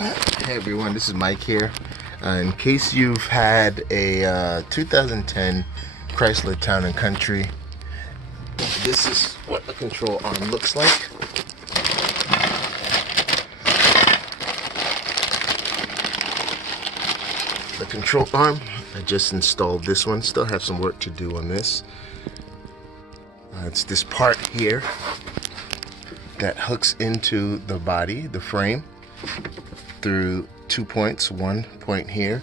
Hey everyone, this is Mike here. In case you've had a 2010 Chrysler Town & Country, this is what the control arm looks like. The control arm, I just installed this one. Still have some work to do on this. It's this part here that hooks into the body, the frame, through 2 points. One point here,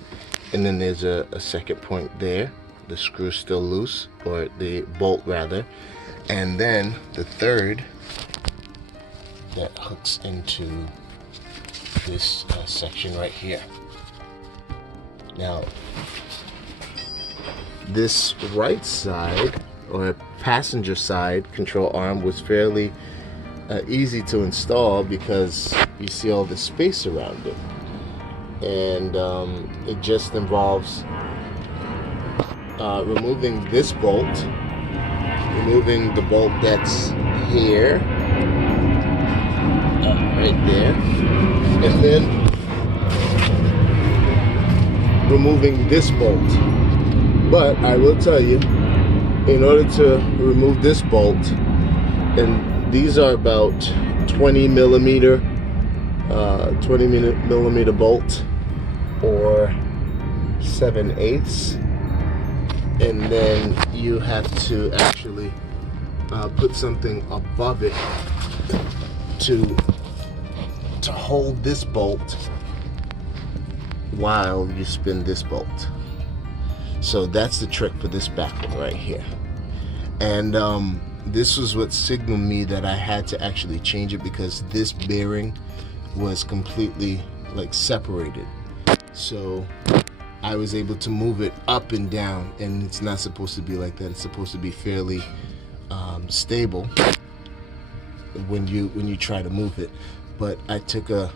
and then there's a second point there. The screw's still loose, or the bolt rather, and then the third that hooks into this section right here. Now, this right side, or passenger side control arm, was fairly easy to install because you see all the space around it, and it just involves removing this bolt, removing the bolt that's here, right there, and then removing this bolt. But I will tell you, in order to remove this bolt, and these are about 20 millimeter bolt, or 7/8, and then you have to actually put something above it to hold this bolt while you spin this bolt. So that's the trick for this back one right here. And this was what signaled me that I had to actually change it, because this bearing was completely like separated. So I was able to move it up and down, and it's not supposed to be like that. It's supposed to be fairly stable when you try to move it. But I took a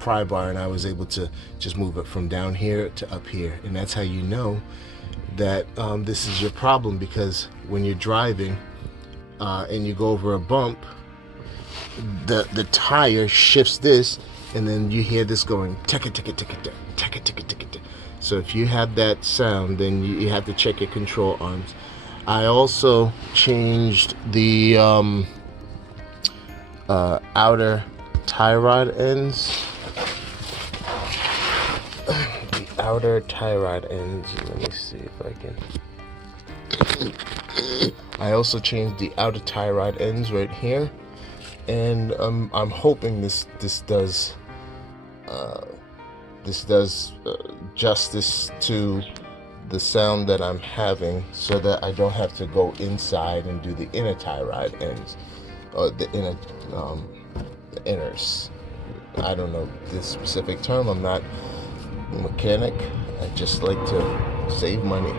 pry bar, and I was able to just move it from down here to up here. And that's how you know that this is your problem, because when you're driving and you go over a bump, the tire shifts this, and then you hear this going tick tick tick tick tick tick tick tick. So if you have that sound, then you have to check your control arms. I also changed the outer tie rod ends. The outer tie rod ends. Let me see if I can. I also changed the outer tie rod ends right here, and I'm hoping this does justice to the sound that I'm having, so that I don't have to go inside and do the inner tie rod ends, or the inners. I don't know this specific term. I'm not a mechanic. I just like to save money.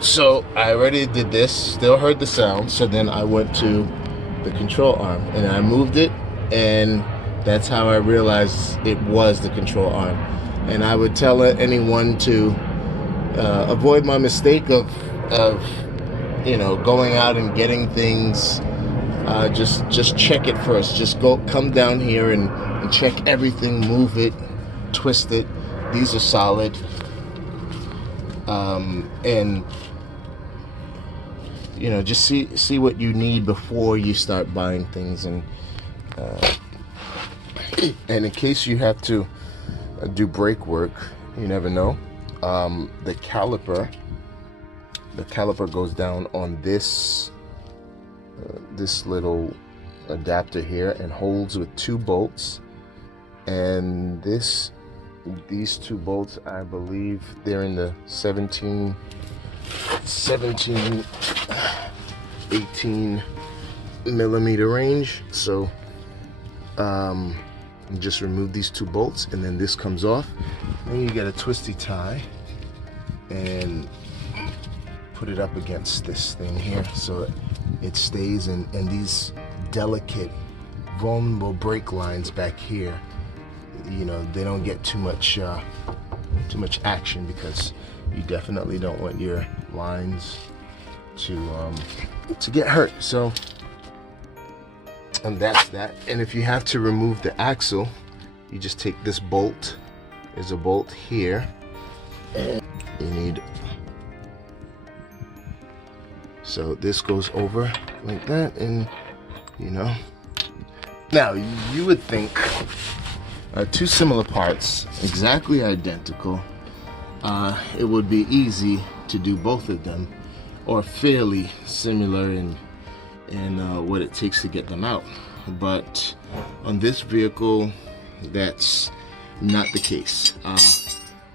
So I already did this, still heard the sound, so then I went to the control arm and I moved it, and that's how I realized it was the control arm. And I would tell anyone to avoid my mistake of going out and getting things. Just check it first. Just come down here and check everything, move it, twist it. These are solid. And just see what you need before you start buying things. And in case you have to do brake work, you never know. The caliper goes down on this little adapter here, and holds with 2 bolts. And these 2 bolts, I believe they're in the 17, 18 millimeter range. So just remove these 2 bolts, and then this comes off. Then you get a twisty tie and put it up against this thing here, so it stays. And these delicate, vulnerable brake lines back here, they don't get too much action, because you definitely don't want your lines to get hurt. So, and that's that. And if you have to remove the axle, you just take this bolt. There's a bolt here, and you need, so this goes over like that, and you know. Now you would think two similar parts, exactly identical, it would be easy to do both of them, or fairly similar in what it takes to get them out. But on this vehicle, that's not the case.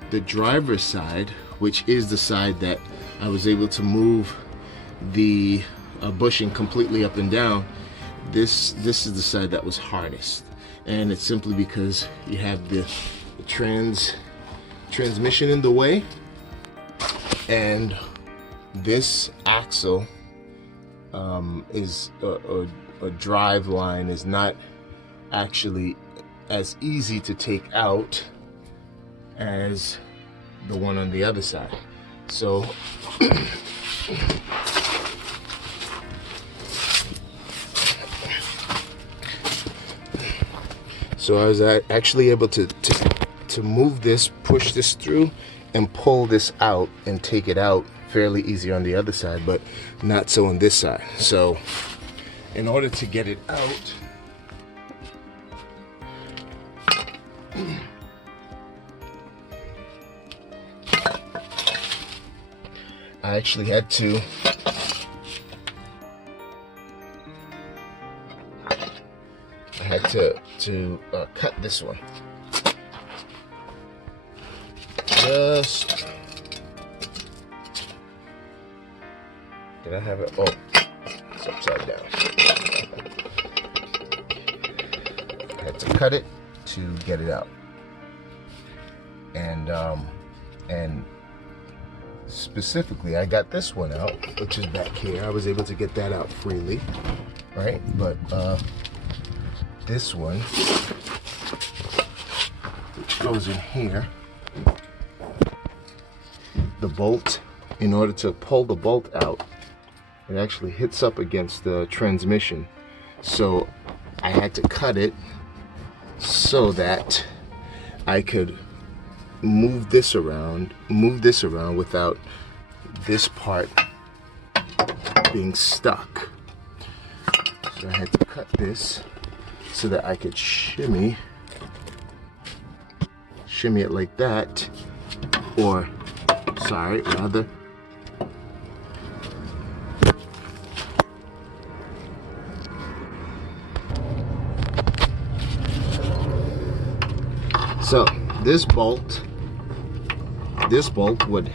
The driver's side, which is the side that I was able to move the bushing completely up and down, this is the side that was hardest, and it's simply because you have the transmission in the way, and this axle is a drive line is not actually as easy to take out as the one on the other side. So I was actually able to move this, push this through, and pull this out and take it out fairly easy on the other side, but not so on this side. So in order to get it out, I actually had to cut this one. Just, did I have it? Oh, it's upside down. I had to cut it to get it out, and specifically, I got this one out, which is back here. I was able to get that out freely, right? But this one, which goes in here, the bolt, in order to pull the bolt out, it actually hits up against the transmission. So I had to cut it so that I could move this around without this part being stuck. So I had to cut this so that I could shimmy it like that, or sorry, rather, so this bolt would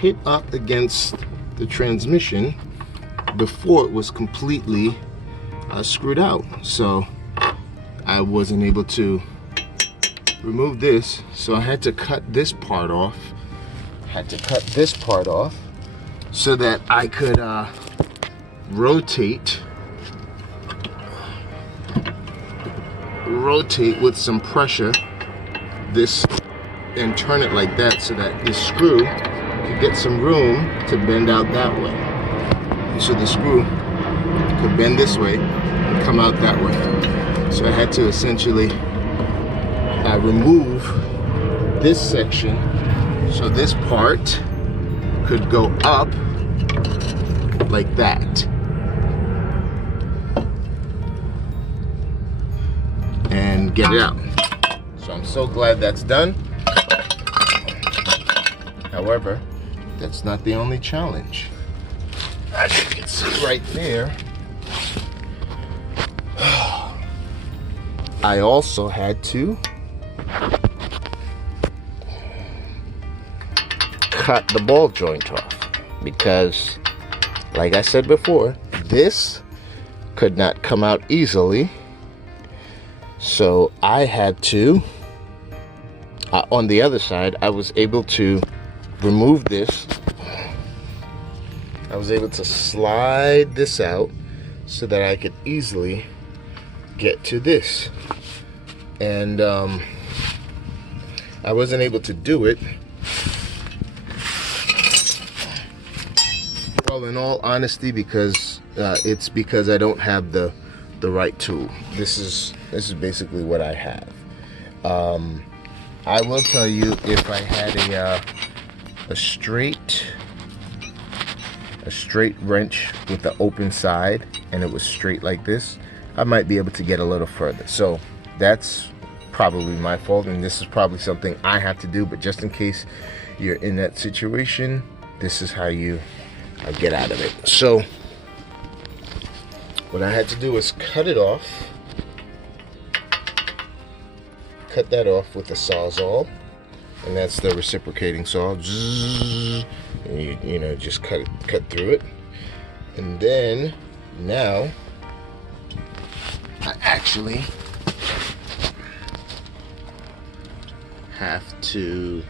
hit up against the transmission before it was completely screwed out. So I wasn't able to remove this, so I had to cut this part off. So that I could rotate with some pressure this and turn it like that, so that the screw could get some room to bend out that way. And so the screw could bend this way and come out that way. So I had to essentially remove this section so this part could go up like that. And get it out. So I'm so glad that's done. However, that's not the only challenge. As you can see right there, I also had to cut the ball joint off, because, like I said before, this could not come out easily. So I had to, on the other side, I was able to remove this. I was able to slide this out so that I could easily get to this. And I wasn't able to do it, well, in all honesty, because it's because I don't have the right tool. This is basically what I have. I will tell you, if I had a straight wrench with the open side and it was straight like this, I might be able to get a little further. So that's probably my fault, and this is probably something I have to do, but just in case you're in that situation, this is how you get out of it. So what I had to do was cut it off. Cut that off with the Sawzall, and that's the reciprocating saw. Zzz, and you know, just cut through it. And then now I actually have to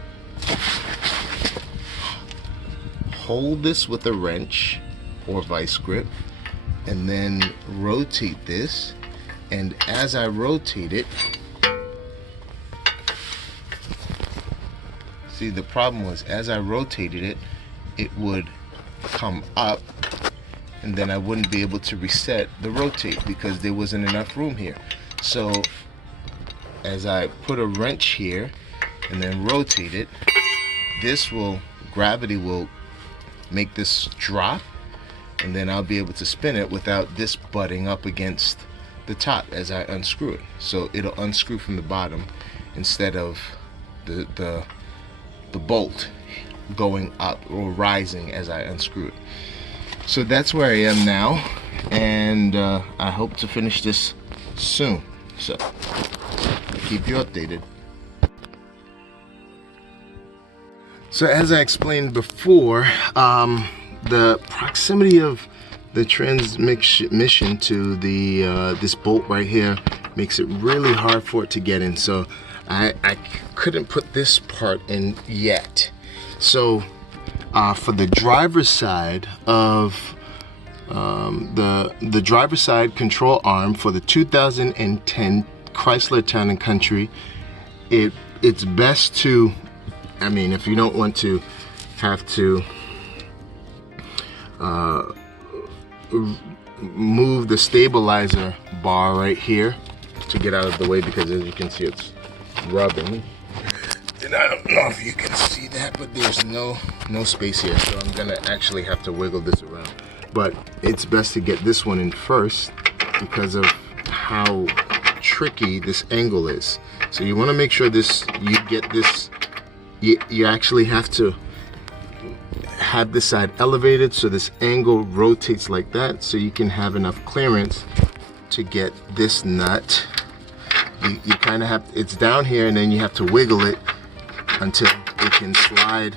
hold this with a wrench or vice grip and then rotate this, and as I rotate it, see, the problem was, as I rotated it, it would come up, and then I wouldn't be able to reset the rotate because there wasn't enough room here. So as I put a wrench here and then rotate it, gravity will make this drop, and then I'll be able to spin it without this butting up against the top as I unscrew it. So it'll unscrew from the bottom instead of the bolt going up or rising as I unscrew it. So that's where I am now, and I hope to finish this soon. So I'll keep you updated. So as I explained before, the proximity of the transmission to this bolt right here makes it really hard for it to get in. So I couldn't put this part in yet. So for the driver's side of the driver's side control arm for the 2010 Chrysler Town & Country, it's best to, I mean, if you don't want to have to move the stabilizer bar right here to get out of the way, because as you can see, it's rubbing. And I don't know if you can see that, but there's no space here, so I'm gonna actually have to wiggle this around. But it's best to get this one in first because of how tricky this angle is. So you want to make sure you get this. You actually have to have this side elevated so this angle rotates like that, so you can have enough clearance to get this nut. You kind of have, it's down here, and then you have to wiggle it until it can slide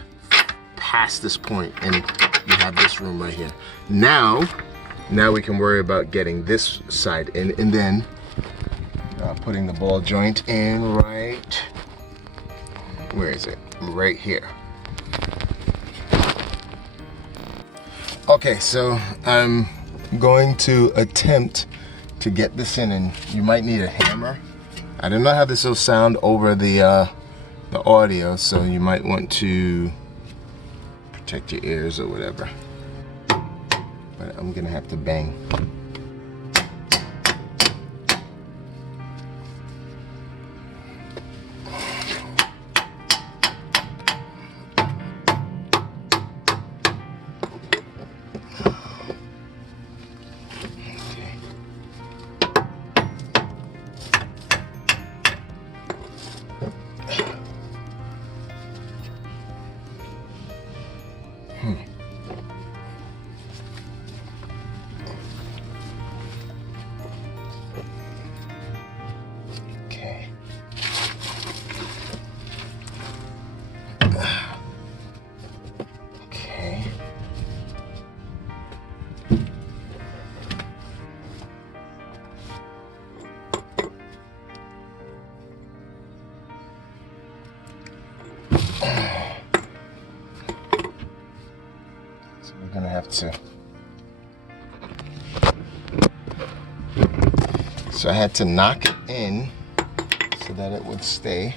past this point, and you have this room right here. Now we can worry about getting this side in, and then putting the ball joint in right, where is it? Right here. Okay, so I'm going to attempt to get this in, and you might need a hammer. I don't know how this will sound over the audio, so you might want to protect your ears or whatever. But I'm gonna have to bang. We're gonna have to. So I had to knock it in so that it would stay.